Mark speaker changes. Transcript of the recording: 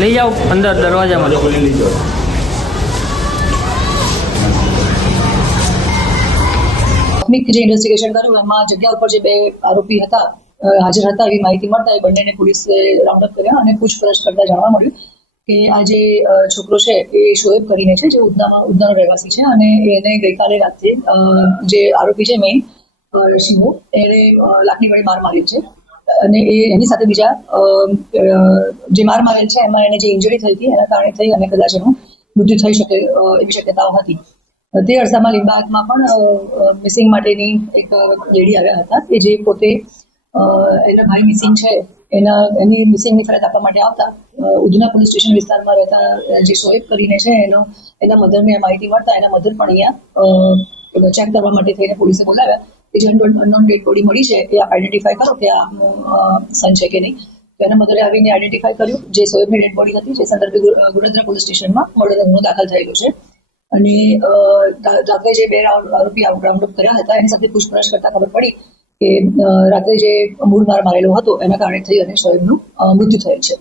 Speaker 1: લઈ જાઓ અંદર દરવાજામાં.
Speaker 2: પ્રાથમિક જે ઇન્વેસ્ટિગેશન કર્યું એમાં જગ્યા ઉપર જે બે આરોપી હતા હાજર હતા એવી માહિતી મળતા એ બંનેને પોલીસે રાઉન્ડ અપ કર્યા અને પૂછપરછ કરતા જાણવા મળ્યું કે આ જે છોકરો છે એ શોએબ કરીને છે જે ઉધનામાં ઉધનાનો રહેવાસી છે અને એને ગઈકાલે રાત્રે જે આરોપી છે મેઇન શિવો એને લાકડી વડે માર માર્યો છે. અને એ એની સાથે બીજા જે માર મારેલ છે, એમાં એને જે ઇન્જરી થઈ હતી, એના કારણે થઈ અને કદાચ એનું મૃત્યુ થઈ શકે એવી શક્યતાઓ હતી. તે અરસામાં લીંબાગમાં પણ મિસિંગ માટેની એક લેડી આવ્યા હતા. કે જે પોતે એના ભાઈ મિસિંગ છે, એના, એની મિસિંગની ફરિયાદ આપવા માટે આવતા ઉધના પોલીસ સ્ટેશન વિસ્તારમાં રહેતા જે શોએબ કરીને છે, એનો, એના મધરને માહિતી મળતા એના મધર પણ અહીંયા ચેક કરવા માટે થઈને પોલીસે બોલાવ્યા. કે જે અનનોન ડેડ બોડી મળી છે, એ આઈડેન્ટિફાય કરો કે આપનું સન છે કે નહીં. તો એના મધરે આવીને આઈડેન્ટિફાય કર્યું જે સોએબની ડેડ બોડી હતી, જે સંદર્ભે ગુ- પોલીસ સ્ટેશનમાં મર્ડરનો ગુનો દાખલ થયેલો છે. અને રાત્રે જે બે આરોપી રાઉન્ડ અપ કર્યા હતા, એની સાથે પૂછપરછ કરતા ખબર પડી કે રાત્રે જે મૂળ માર મારેલો હતો, એના કારણે થઈ અને શોએબનું મૃત્યુ થયેલ છે.